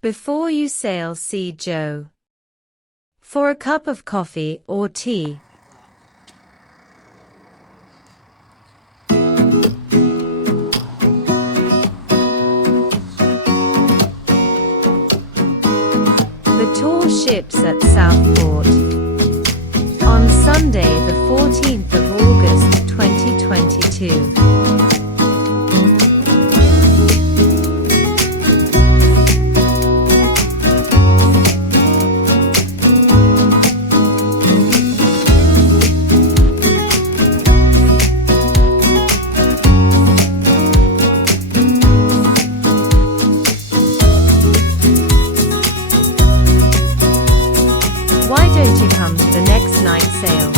Before you sail, see Joe. For a cup of coffee or tea. The tall ships at Southport. On Sunday, the 14th of August, 2022. Why don't you come to the next night sale?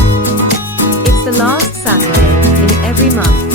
It's the last Saturday in every month.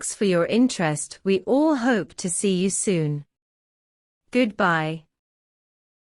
Thanks for your interest. We all hope to see you soon. Goodbye.